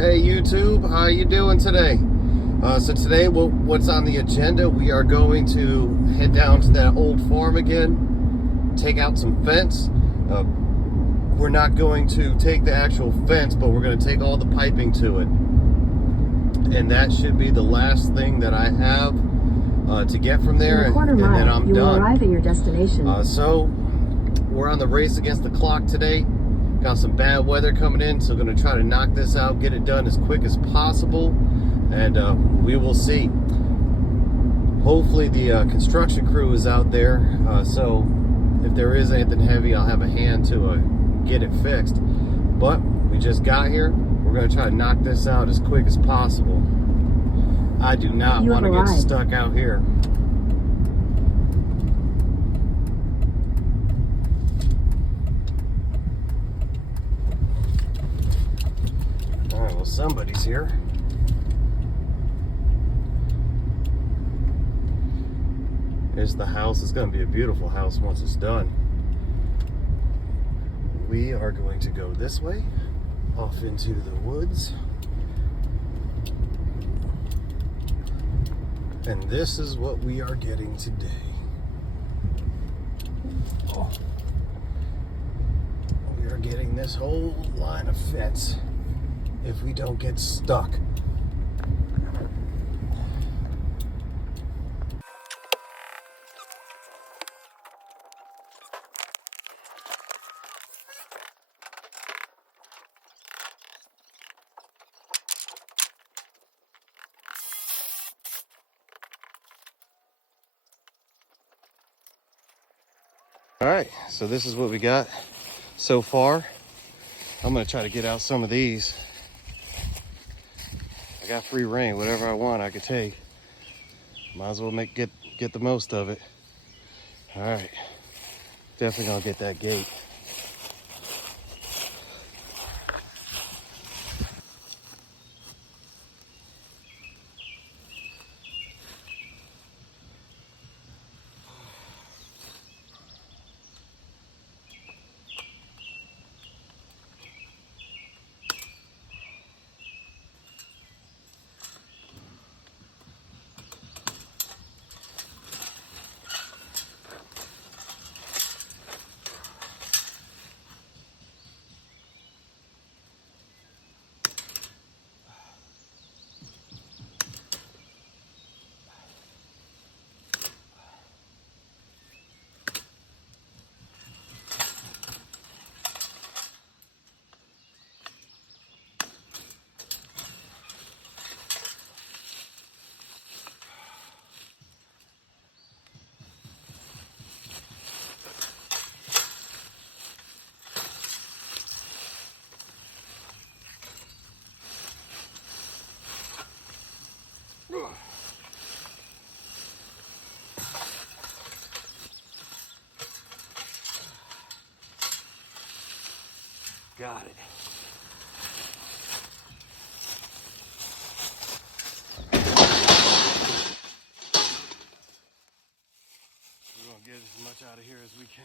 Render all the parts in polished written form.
Hey YouTube, how you doing today? So today, what's on the agenda? We are going to head down to that old farm again, take out some fence. We're not going to take the actual fence, but we're going to take all the piping to it. And that should be the last thing that I have to get from there, and then I'm done. You will arrive at your destination. So we're on the race against the clock today. Got some bad weather coming in, so going to try to knock this out, get it done as quick as possible, and we will see. Hopefully the construction crew is out there, so if there is anything heavy, I'll have a hand to get it fixed. But we just got here. We're going to try to knock this out as quick as possible. I do not want to get stuck out here. Alright, well, somebody's here. There's the house. It's going to be a beautiful house once it's done. We are going to go this way, off into the woods. And this is what we are getting today. Oh. We are getting this whole line of fence if we don't get stuck. All right, so this is what we got so far. I'm gonna try to get out some of these. I got free reign, whatever I want I could take. Might as well get the most of it. All right, definitely gonna get that gate. Got it. We're gonna get as much out of here as we can.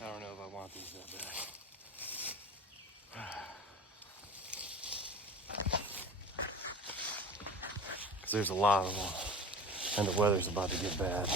I don't know if I want these that bad. Because there's a lot of them, and the weather's about to get bad.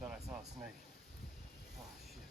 Thought I saw a snake. Oh shit.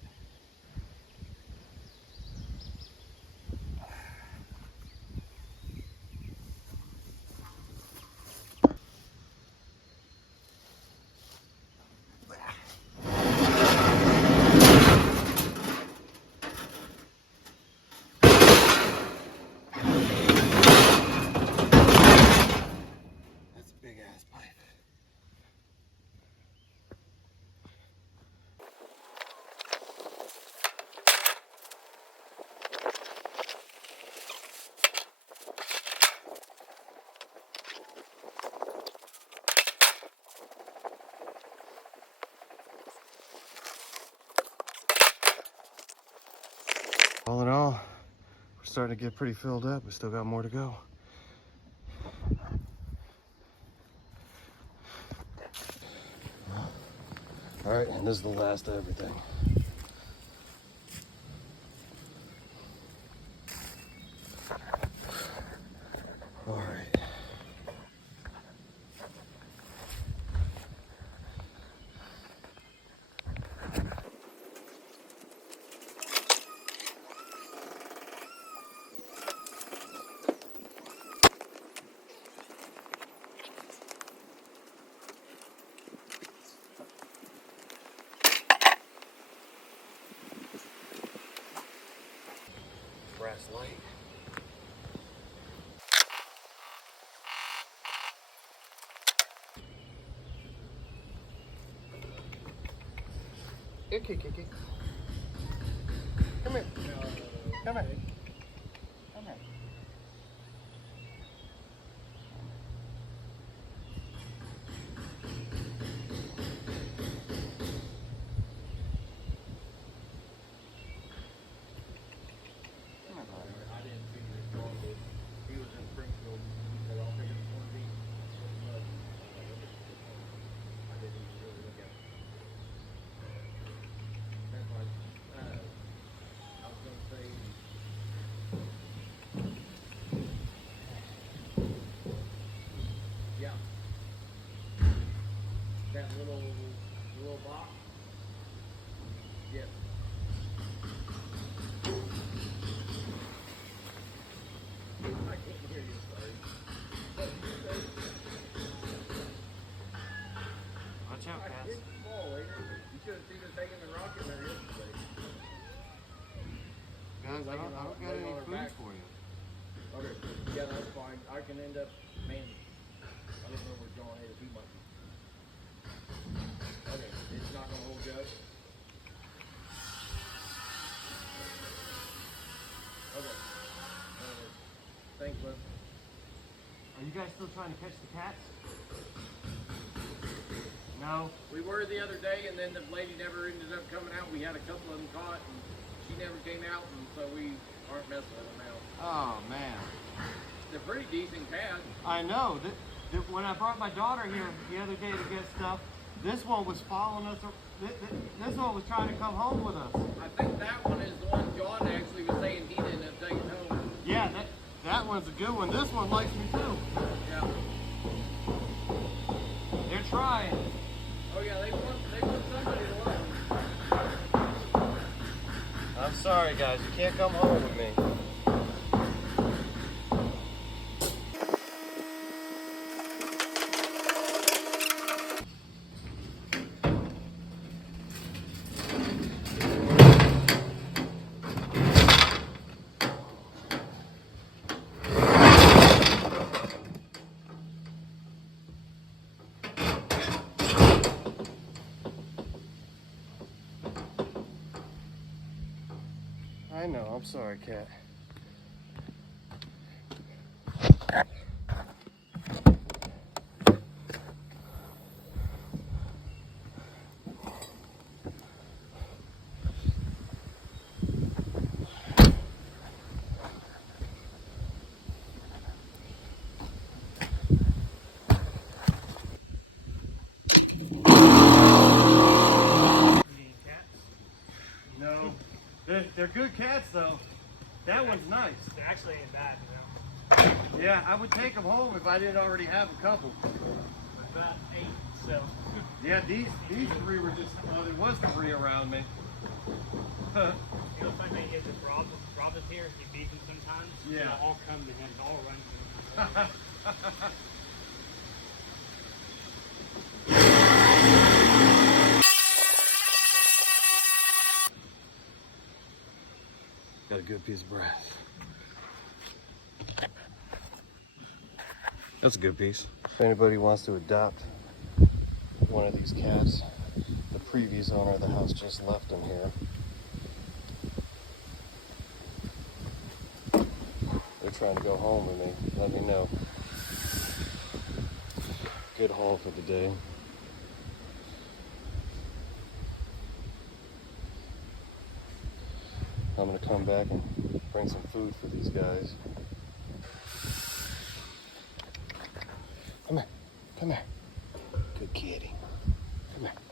all in all, we're starting to get pretty filled up. We still got more to go. All right, and this is the last of everything. All right. Brass light. Icky. Come here. Come here. Come here. That little box? Yes. I can't hear you, sorry. Watch out, Cass. It's small, ain't it? You should have seen us taking the rocket there yesterday. Guys, I don't got any food for you. Okay, yeah, that's fine. I can end up, man, I don't know where John is. He might be. Okay, it's not gonna hold you up. Okay. Thanks, bud. Are you guys still trying to catch the cats? No? We were the other day, and then the lady never ended up coming out. We had a couple of them caught, and she never came out, and so we aren't messing with them now. Oh, man. They're pretty decent cats. I know. When I brought my daughter here the other day to get stuff, this one was following us. This one was trying to come home with us. I think that one is the one John actually was saying he didn't have taken home. Yeah, that one's a good one. This one likes me too. Yeah. They're trying. Oh yeah, they want somebody to love them. I'm sorry, guys. You can't come home with me. I know, I'm sorry, Cat. No, they're good cats though. That one's nice. They actually ain't bad, you know. Yeah, I would take them home if I didn't already have a couple. About 8, so. Yeah, these three were just, well, there was three around me. You know, sometimes he gets his Rob is here, he beats him sometimes. Yeah. They'll all come to him, they'll all run to him. Got a good piece of brass. That's a good piece. If anybody wants to adopt one of these cats, the previous owner of the house just left them here. They're trying to go home with me. Let me know. Good haul for the day. I'm gonna come back and bring some food for these guys. Come here. Come here. Good kitty. Come here.